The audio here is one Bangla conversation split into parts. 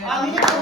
Amin.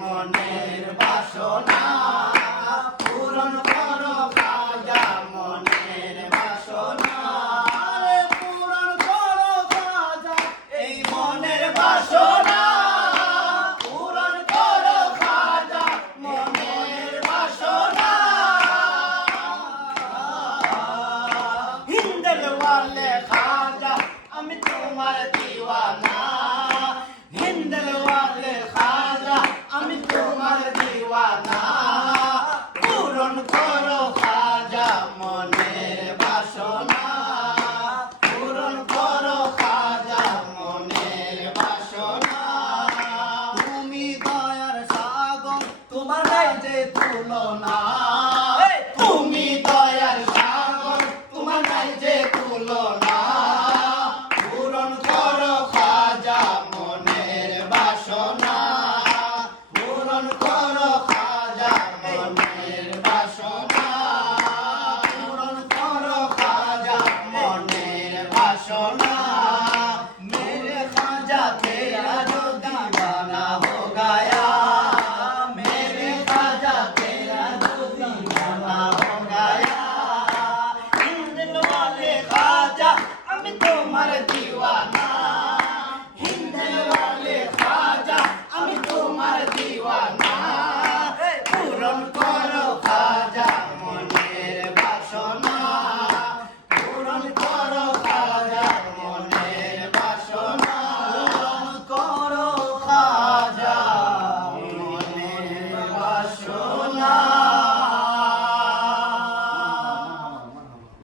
মনের বাসনা। পূরণ করো খাজা এই মনের বাসনা, পূরণ করো খাজা মনের বাসনা। হিন্দের খাজা, আমি তোমার